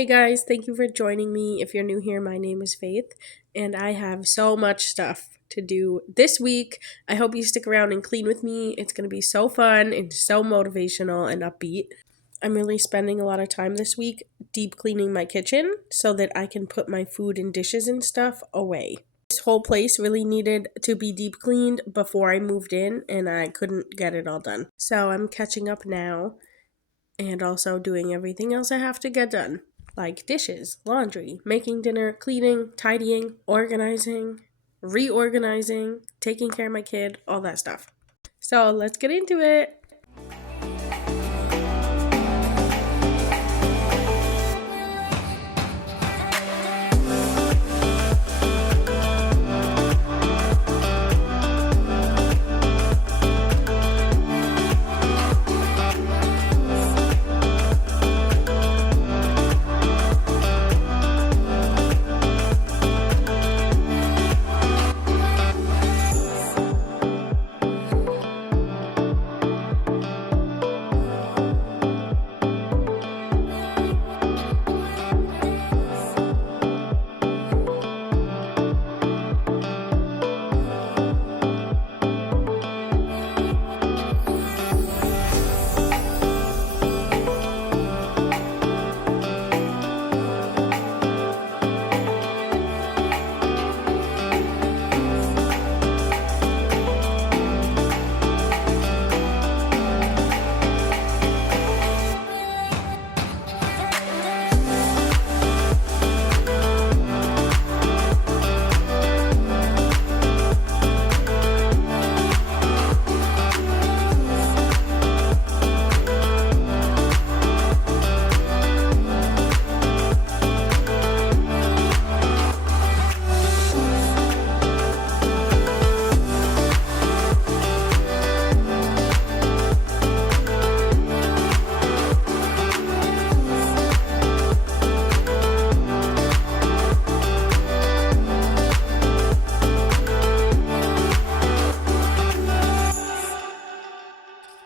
Hey guys, thank you for joining me. If you're new here, my name is Faith, and I have so much stuff to do this week. I hope you stick around and clean with me. It's going to be so fun and so motivational and upbeat. I'm really spending a lot of time this week deep cleaning my kitchen so that I can put my food and dishes and stuff away. This whole place really needed to be deep cleaned before I moved in, and I couldn't get it all done. So I'm catching up now and also doing everything else I have to get done, like dishes, laundry, making dinner, cleaning, tidying, organizing, reorganizing, taking care of my kid, all that stuff. So let's get into it.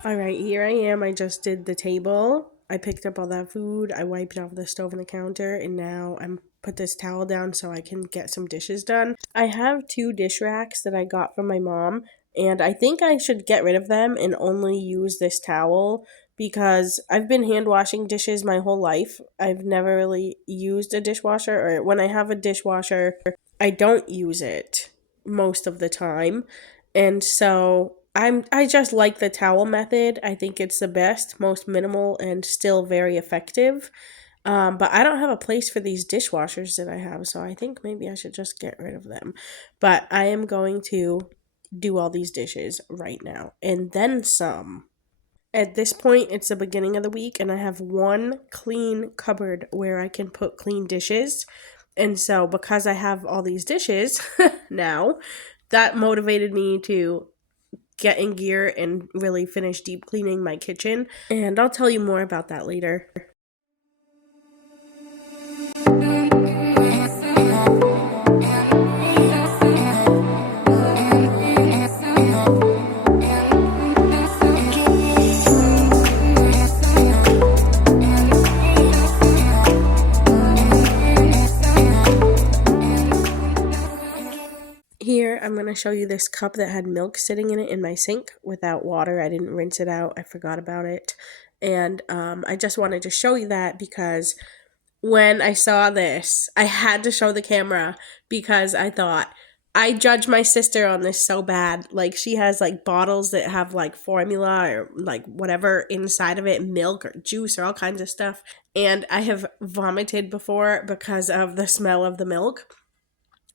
All right, here I am. I just did the table. I picked up all that food. I wiped off the stove and the counter, and now I'm put this towel down so I can get some dishes done. I have 2 dish racks that I got from my mom, and I think I should get rid of them and only use this towel because I've been hand washing dishes my whole life. I've never really used a dishwasher, or when I have a dishwasher, I don't use it most of the time. And so I just like the towel method. I think it's the best, most minimal, and still very effective. But I don't have a place for these dishwashers that I have, so I think maybe I should just get rid of them. But I am going to do all these dishes right now, and then some. At this point, it's the beginning of the week, and I have one clean cupboard where I can put clean dishes. And so, because I have all these dishes now, that motivated me to get in gear and really finish deep cleaning my kitchen. And I'll tell you more about that later. Here, I'm going to show you this cup that had milk sitting in it in my sink without water. I didn't rinse it out. I forgot about it. And I just wanted to show you that because when I saw this, I had to show the camera because I thought, I judge my sister on this so bad. Like, she has like bottles that have like formula or like whatever inside of it, milk or juice or all kinds of stuff. And I have vomited before because of the smell of the milk.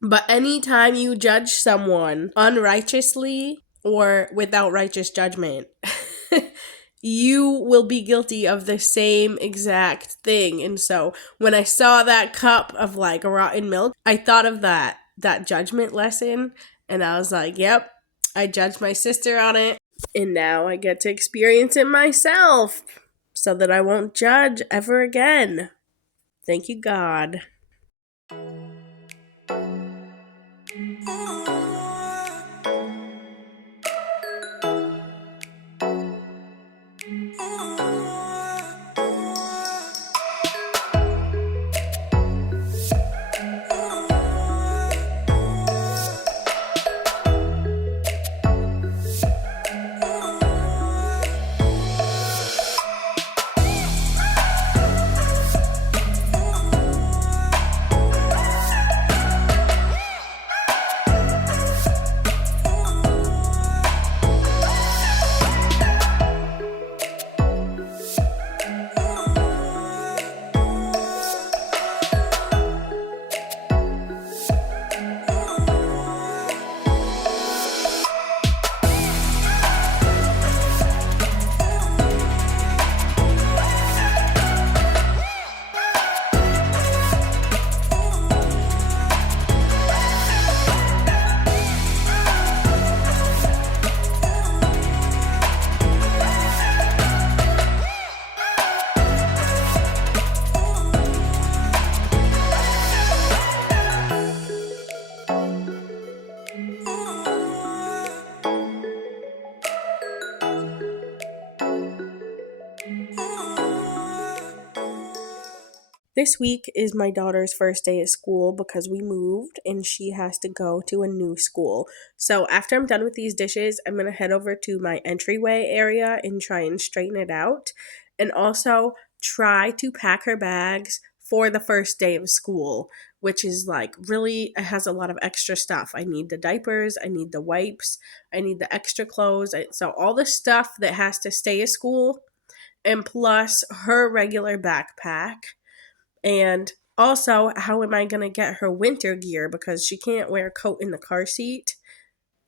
But anytime you judge someone unrighteously or without righteous judgment, you will be guilty of the same exact thing. And so when I saw that cup of like rotten milk, I thought of that judgment lesson, and I was like, yep, I judged my sister on it, and now I get to experience it myself so that I won't judge ever again. Thank you, God. This week is my daughter's first day at school because we moved and she has to go to a new school. So after I'm done with these dishes, I'm going to head over to my entryway area and try and straighten it out. And also try to pack her bags for the first day of school, which is like really, it has a lot of extra stuff. I need the diapers, I need the wipes, I need the extra clothes. So all the stuff that has to stay at school and plus her regular backpack. And also, how am I going to get her winter gear because she can't wear a coat in the car seat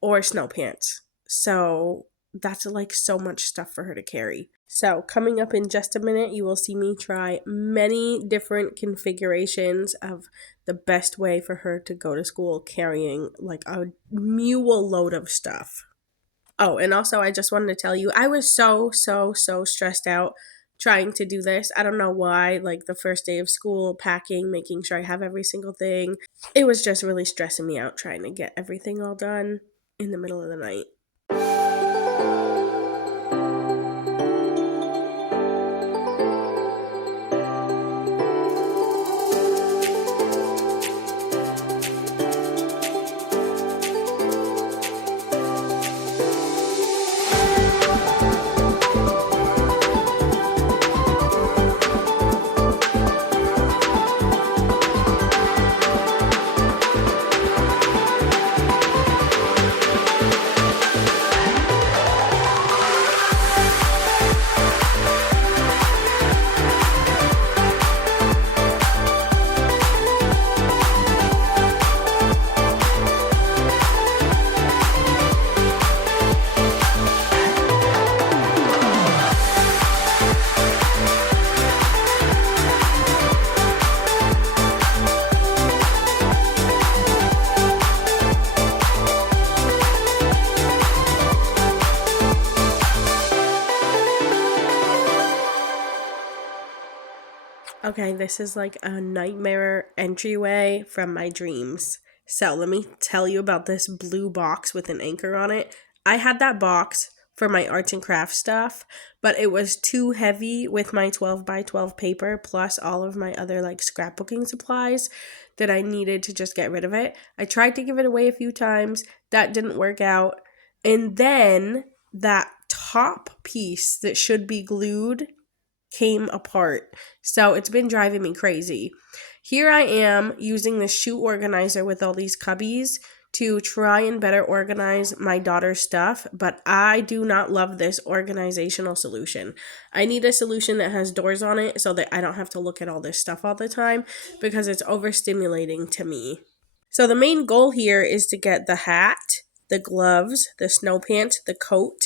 or snow pants. So that's like so much stuff for her to carry. So coming up in just a minute, you will see me try many different configurations of the best way for her to go to school carrying like a mule load of stuff. Oh, and also I just wanted to tell you, I was so stressed out trying to do this. I don't know why, like the first day of school, packing, making sure I have every single thing. It was just really stressing me out trying to get everything all done in the middle of the night. Okay, this is like a nightmare entryway from my dreams. So let me tell you about this blue box with an anchor on it. I had that box for my arts and crafts stuff, but it was too heavy with my 12 by 12 paper plus all of my other like scrapbooking supplies that I needed to just get rid of it. I tried to give it away a few times. That didn't work out. And then that top piece that should be glued came apart. So it's been driving me crazy. Here I am using the shoe organizer with all these cubbies to try and better organize my daughter's stuff, but I do not love this organizational solution. I need a solution that has doors on it so that I don't have to look at all this stuff all the time because it's overstimulating to me. So the main goal here is to get the hat, the gloves, the snow pants, the coat,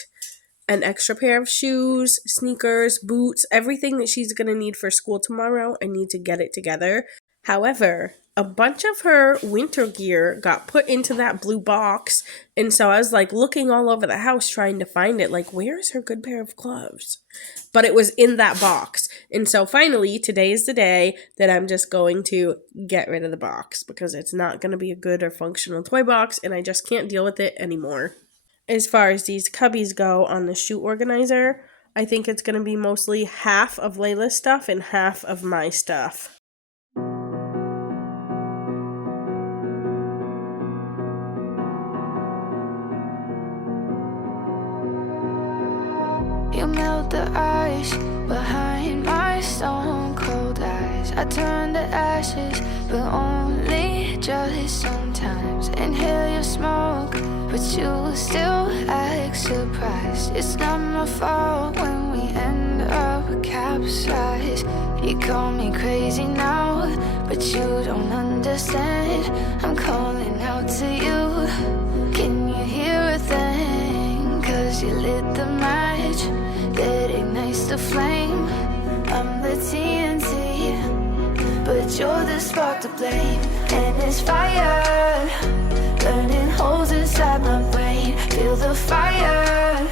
an extra pair of shoes, sneakers, boots, everything that she's going to need for school tomorrow. I need to get it together. However, a bunch of her winter gear got put into that blue box. And so I was like looking all over the house trying to find it. Like, where's her good pair of gloves? But it was in that box. And so finally, today is the day that I'm just going to get rid of the box because it's not going to be a good or functional toy box. And I just can't deal with it anymore. As far as these cubbies go on the shoe organizer, I think it's going to be mostly half of Layla's stuff and half of my stuff. You melt the ice behind my stone cold eyes. I turn to ashes, but only just sometimes. Inhale your smoke, but you still act surprised. It's not my fault when we end up capsized. You call me crazy now, but you don't understand. I'm calling out to you. Can you hear a thing? 'Cause you lit the match that ignites the flame. I'm the TNT, but you're the spark to blame. And it's fire, burning holes inside my brain. Feel the fire,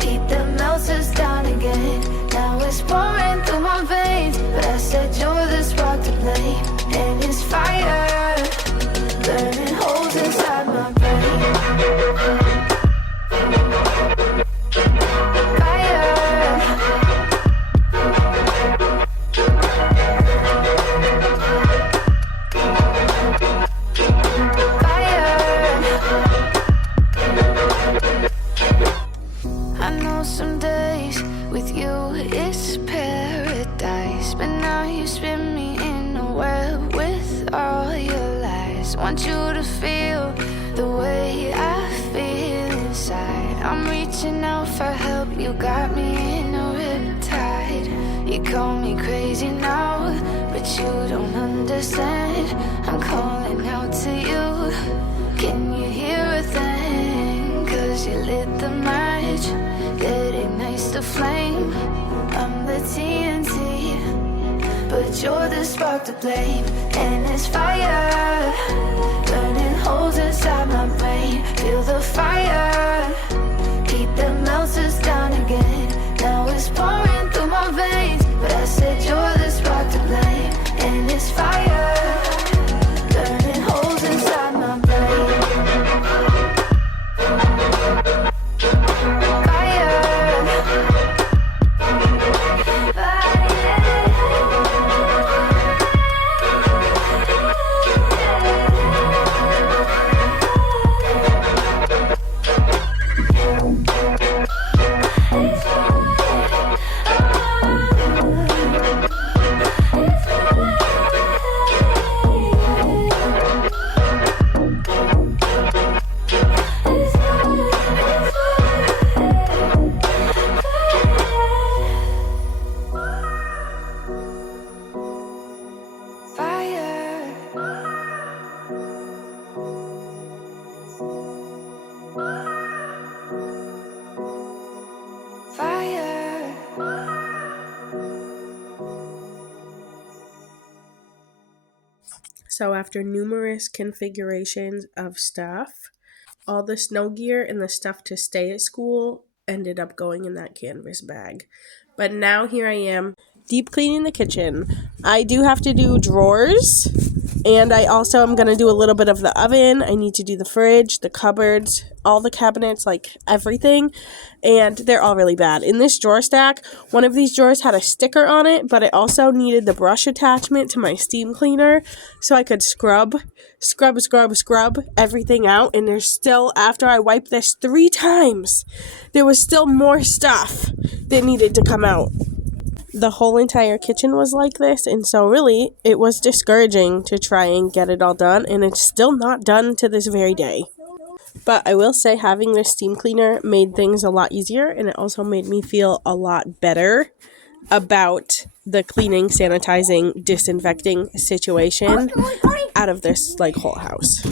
heat that melts us down again. Now it's pouring through my veins, but I said you're the spark to blame. And it's fire, burning holes inside my brain. Fire. now you spin me in a web with all your lies. Want you to feel the way I feel inside. I'm reaching out for help, you got me in a riptide. You call me crazy now, but you don't understand. I'm calling out to you, can you hear a thing? Cause you lit the match that ignites the flame. I'm the TNT, but you're the spark to blame. And it's fire, burning holes inside my brain. Feel the fire, heat that melts us down again. Now it's pouring through my veins, but I said you're the spark to blame. And it's fire, burning holes inside my brain. So after numerous configurations of stuff, all the snow gear and the stuff to stay at school ended up going in that canvas bag. But now here I am, deep cleaning the kitchen. I do have to do drawers, and I also am going to do a little bit of the oven. I need to do the fridge, the cupboards, all the cabinets, like everything, and they're all really bad. In this drawer stack, one of these drawers had a sticker on it, but it also needed the brush attachment to my steam cleaner so I could scrub everything out. And there's still, after I wiped this 3 times, there was still more stuff that needed to come out. The whole entire kitchen was like this, and so really it was discouraging to try and get it all done, and it's still not done to this very day. But I will say having this steam cleaner made things a lot easier, and it also made me feel a lot better about the cleaning, sanitizing, disinfecting situation out of this whole house.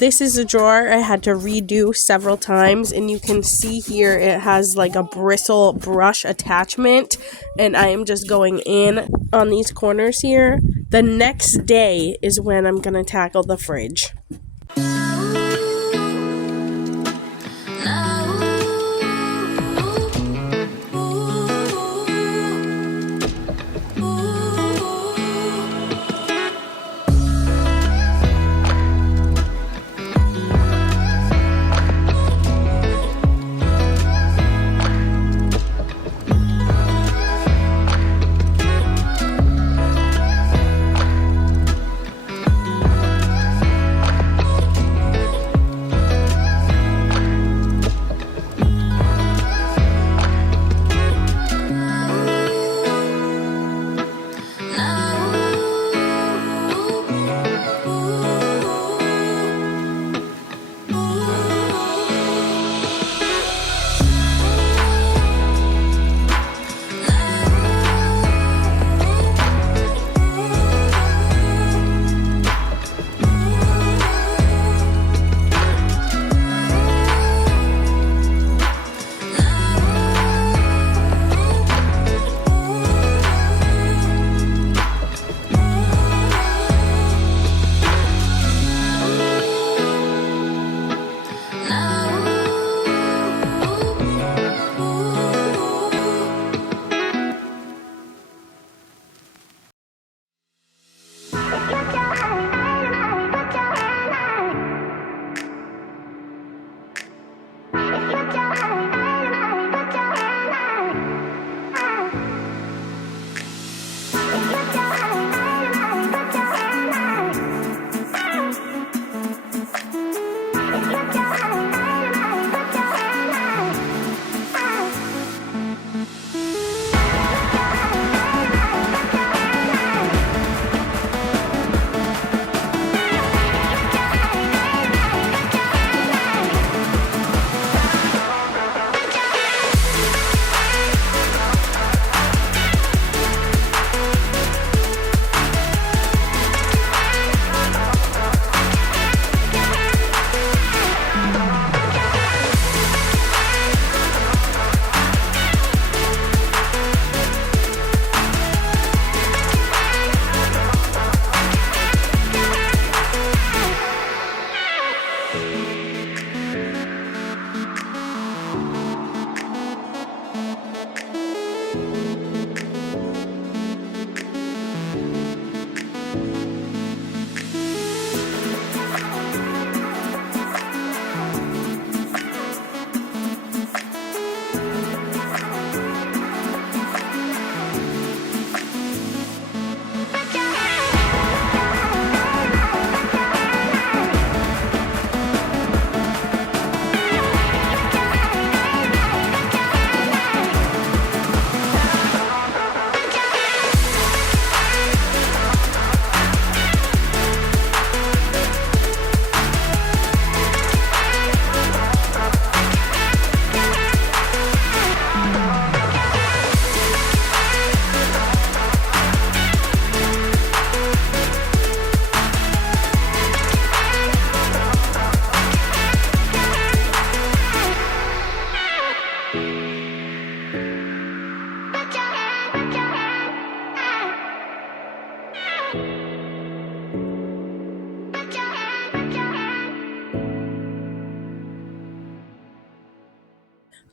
this is a drawer I had to redo several times, and you can see here it has like a bristle brush attachment, and I am just going in on these corners here. The next day is when I'm gonna tackle the fridge.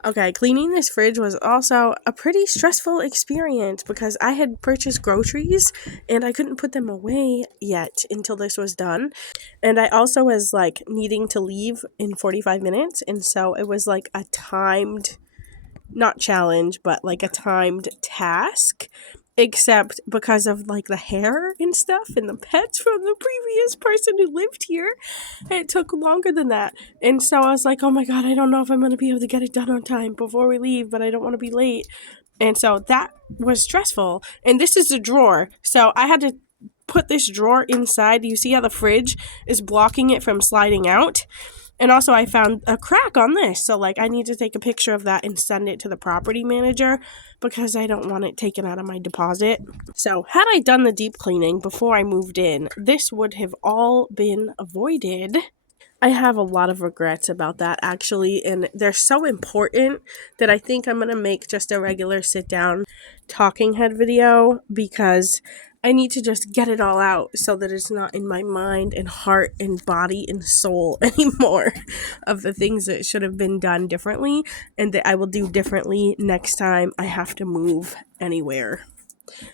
Okay, cleaning this fridge was also a pretty stressful experience because I had purchased groceries and I couldn't put them away yet until this was done. And I also was like needing to leave in 45 minutes, and so it was like a timed, not challenge, but like a timed task. Except because of like the hair and stuff and the pets from the previous person who lived here, it took longer than that. And so I was like, oh my god, I don't know if I'm going to be able to get it done on time before we leave, but I don't want to be late. And so that was stressful. And this is a drawer, so I had to put this drawer inside. You see how the fridge is blocking it from sliding out? And also I found a crack on this, so like I need to take a picture of that and send it to the property manager because I don't want it taken out of my deposit. So had I done the deep cleaning before I moved in, this would have all been avoided. I have a lot of regrets about that actually, and they're so important that I think I'm going to make just a regular sit down talking head video because I need to just get it all out so that it's not in my mind and heart and body and soul anymore of the things that should have been done differently and that I will do differently next time I have to move anywhere.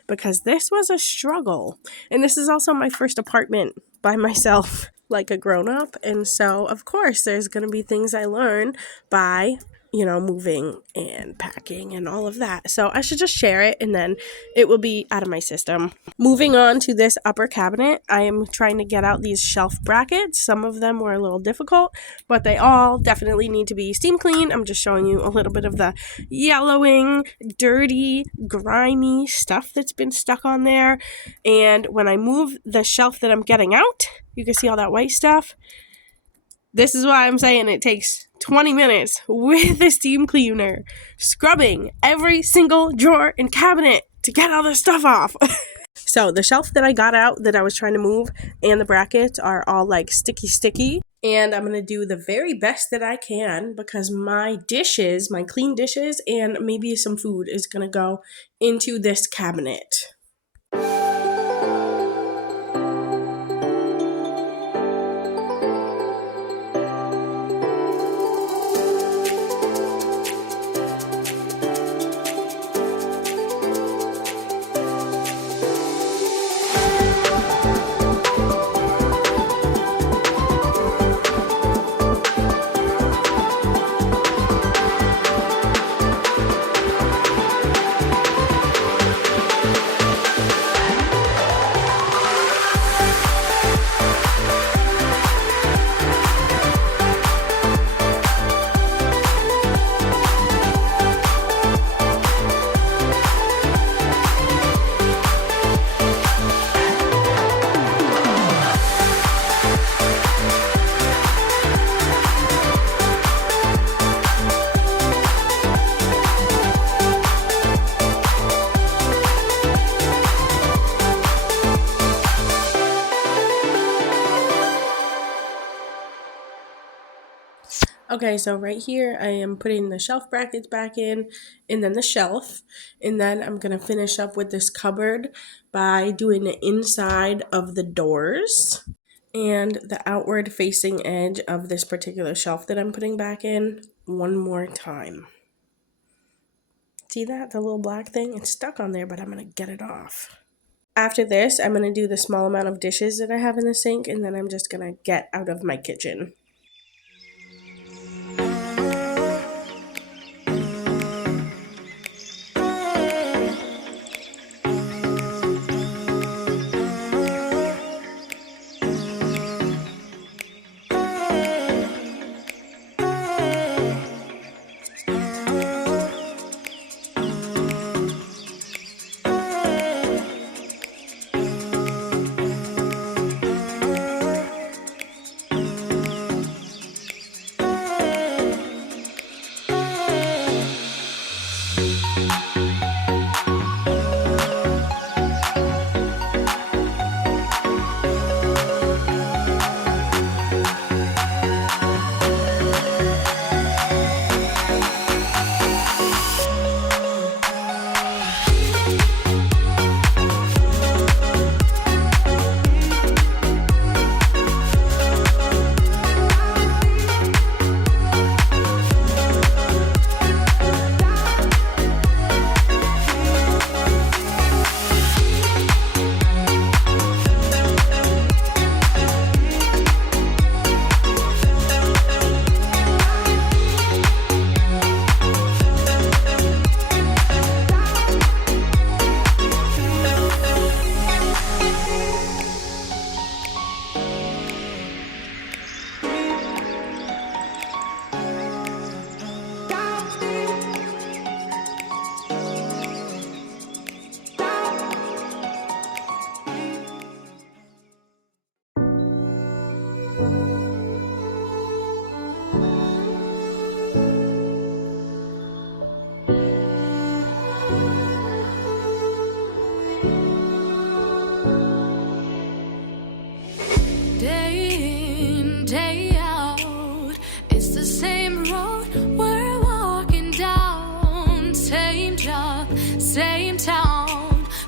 Because this was a struggle. And this is also my first apartment by myself, like a grown up. And so, of course, there's going to be things I learn by, moving and packing and all of that. So I should just share it and then it will be out of my system. Moving on to this upper cabinet, I am trying to get out these shelf brackets. Some of them were a little difficult, but they all definitely need to be steam cleaned. I'm just showing you a little bit of the yellowing, dirty, grimy stuff that's been stuck on there. And when I move the shelf that I'm getting out, you can see all that white stuff. This is why I'm saying it takes 20 minutes with a steam cleaner, scrubbing every single drawer and cabinet to get all this stuff off. So the shelf that I got out that I was trying to move and the brackets are all like sticky. And I'm going to do the very best that I can because my dishes, my clean dishes, and maybe some food is going to go into this cabinet. Okay, so right here I am putting the shelf brackets back in and then the shelf. And then I'm going to finish up with this cupboard by doing the inside of the doors and the outward facing edge of this particular shelf that I'm putting back in one more time. See that? The little black thing? It's stuck on there, but I'm going to get it off. After this, I'm going to do the small amount of dishes that I have in the sink, and then I'm just going to get out of my kitchen.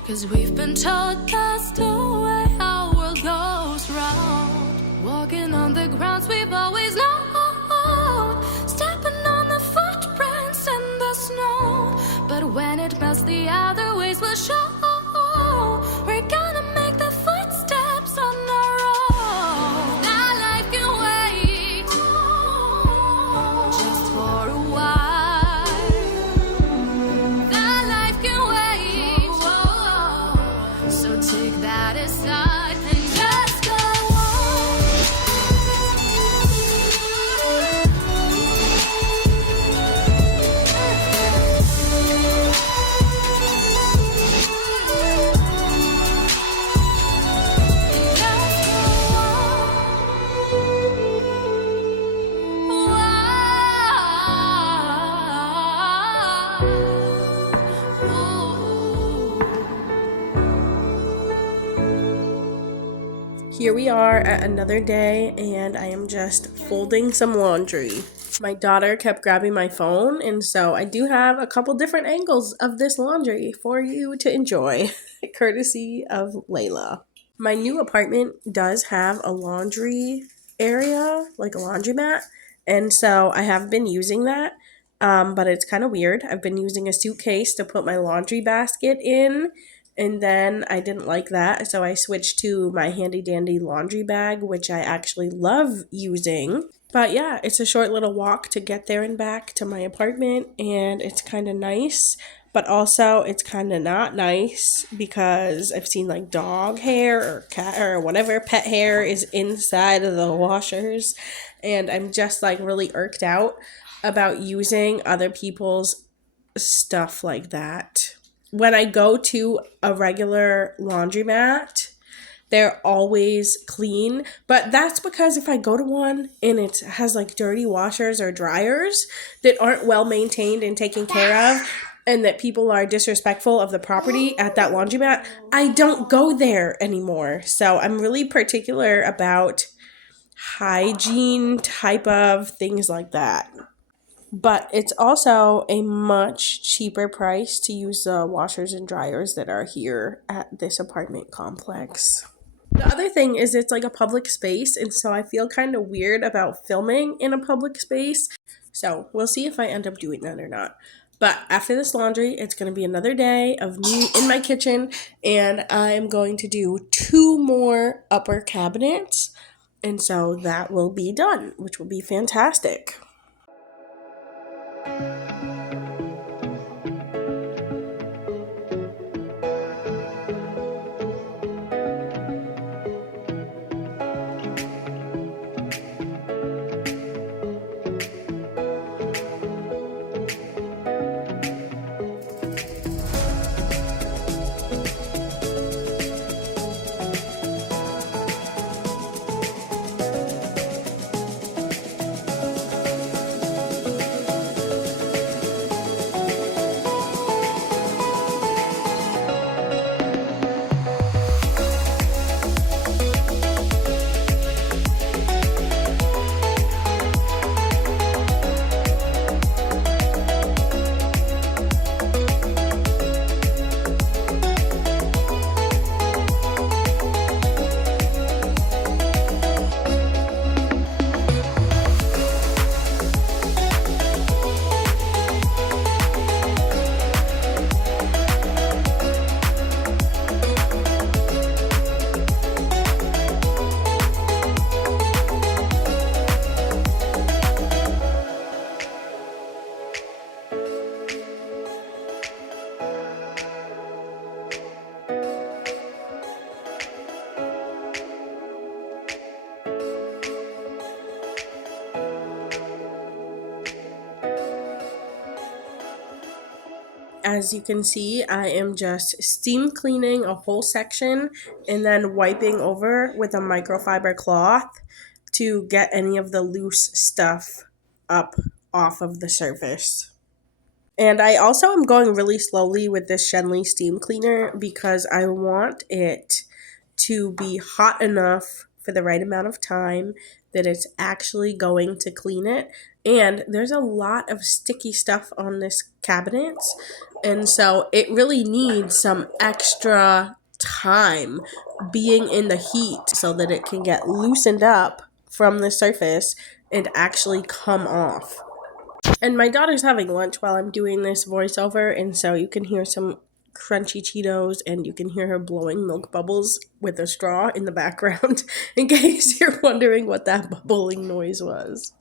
'Cause we've been told that's the way our world goes round. Walking on the grounds we've always known, stepping on the footprints in the snow. But when it melts, the other ways will show. We're gonna make the footsteps on our own. That life can wait just for a while. That life can wait. So take that aside and just go Here we are at another day, and I am just folding some laundry. My daughter kept grabbing my phone, and so I do have a couple different angles of this laundry for you to enjoy, courtesy of Layla. My new apartment does have a laundry area, like a laundromat, and so I have been using that, but it's kind of weird. I've been using a suitcase to put my laundry basket in, and then I didn't like that, so I switched to my handy dandy laundry bag, which I actually love using. But yeah, it's a short little walk to get there and back to my apartment, and it's kind of nice. But also, it's kind of not nice because I've seen like dog hair or cat or whatever pet hair is inside of the washers, and I'm just like really irked out about using other people's stuff like that. When I go to a regular laundromat, they're always clean, but that's because if I go to one and it has like dirty washers or dryers that aren't well maintained and taken care of, and that people are disrespectful of the property at that laundromat, I don't go there anymore. So I'm really particular about hygiene type of things like that. But it's also a much cheaper price to use the washers and dryers that are here at this apartment complex. The other thing is it's like a public space, and so I feel kind of weird about filming in a public space. So we'll see if I end up doing that or not. But after this laundry, it's going to be another day of me in my kitchen, and I'm going to do 2 more upper cabinets, and so that will be done, which will be fantastic. As you can see, I am just steam cleaning a whole section and then wiping over with a microfiber cloth to get any of the loose stuff up off of the surface. And I also am going really slowly with this Shenley steam cleaner because I want it to be hot enough for the right amount of time that it's actually going to clean it, And there's a lot of sticky stuff on this cabinet, and so it really needs some extra time being in the heat so that it can get loosened up from the surface and actually come off. And my daughter's having lunch while I'm doing this voiceover, and so you can hear some crunchy Cheetos and you can hear her blowing milk bubbles with a straw in the background in case you're wondering what that bubbling noise was.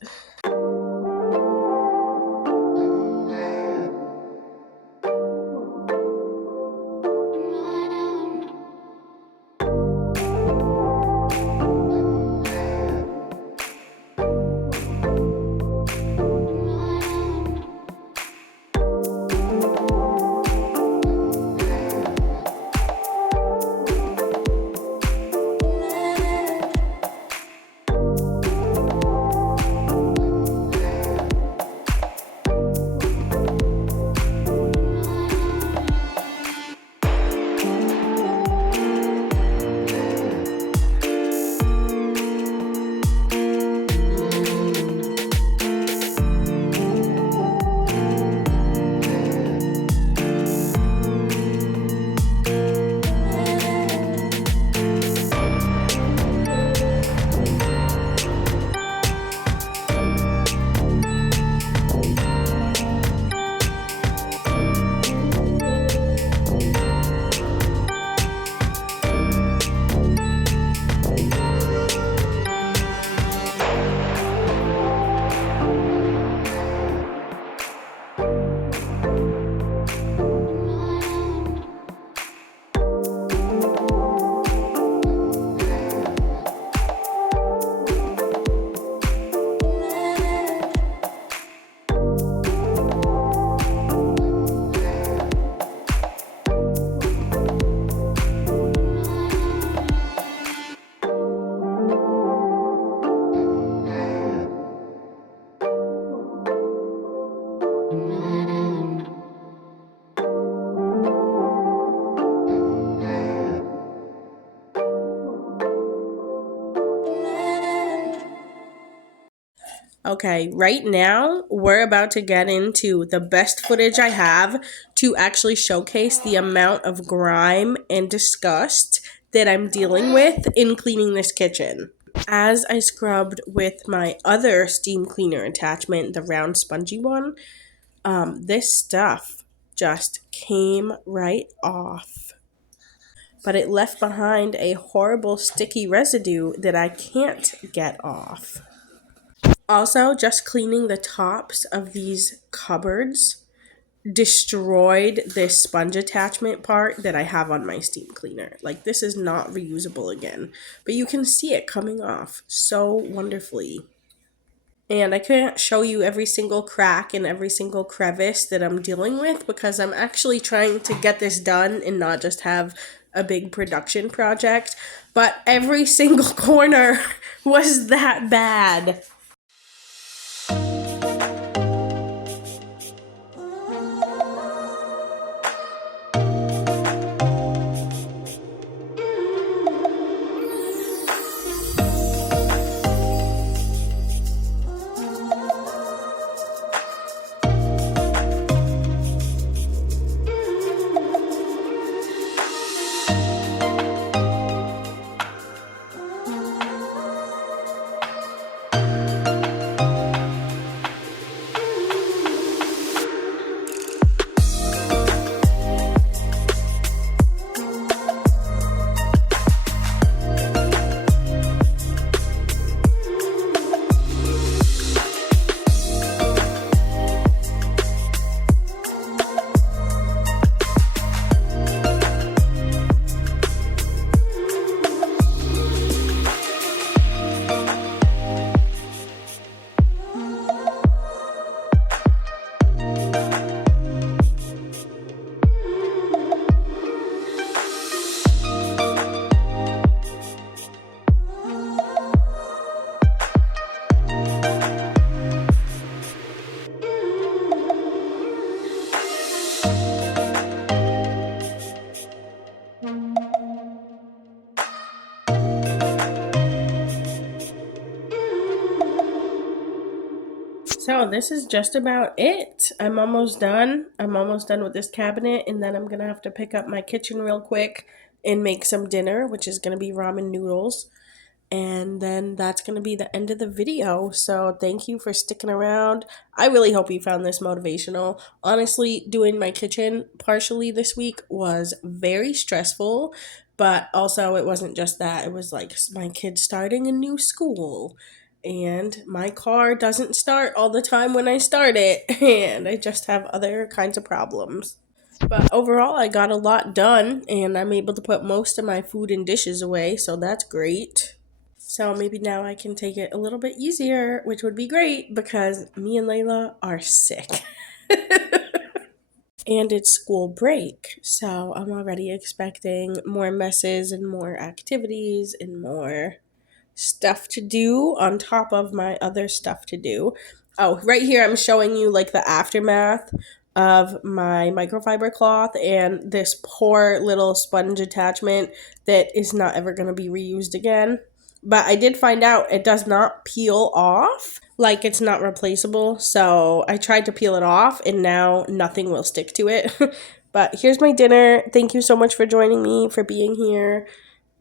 Okay, right now we're about to get into the best footage I have to actually showcase the amount of grime and disgust that I'm dealing with in cleaning this kitchen. As I scrubbed with my other steam cleaner attachment, the round spongy one, this stuff just came right off. But it left behind a horrible sticky residue that I can't get off. Also, just cleaning the tops of these cupboards destroyed this sponge attachment part that I have on my steam cleaner. Like, this is not reusable again, but you can see it coming off so wonderfully. And I can't show you every single crack and every single crevice that I'm dealing with because I'm actually trying to get this done and not just have a big production project. But every single corner was that bad. So this is just about it. I'm almost done. I'm almost done with this cabinet, and then I'm gonna have to pick up my kitchen real quick and make some dinner, which is gonna be ramen noodles. And then that's going to be the end of the video. So thank you for sticking around. I really hope you found this motivational. Honestly, doing my kitchen partially this week was very stressful, but also it wasn't just that. It was like my kid starting a new school. And my car doesn't start all the time when I start it, and I just have other kinds of problems. But overall, I got a lot done, and I'm able to put most of my food and dishes away, so that's great. So maybe now I can take it a little bit easier, which would be great because me and Layla are sick. And it's school break, so I'm already expecting more messes and more activities and more stuff to do on top of my other stuff to do. Oh, right here I'm showing you like the aftermath of my microfiber cloth and this poor little sponge attachment that is not ever going to be reused again. But I did find out it does not peel off, like it's not replaceable. So I tried to peel it off and now nothing will stick to it. But here's my dinner. Thank you so much for joining me, for being here.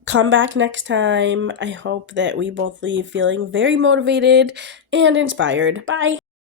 Come back next time. I hope that we both leave feeling very motivated and inspired. Bye.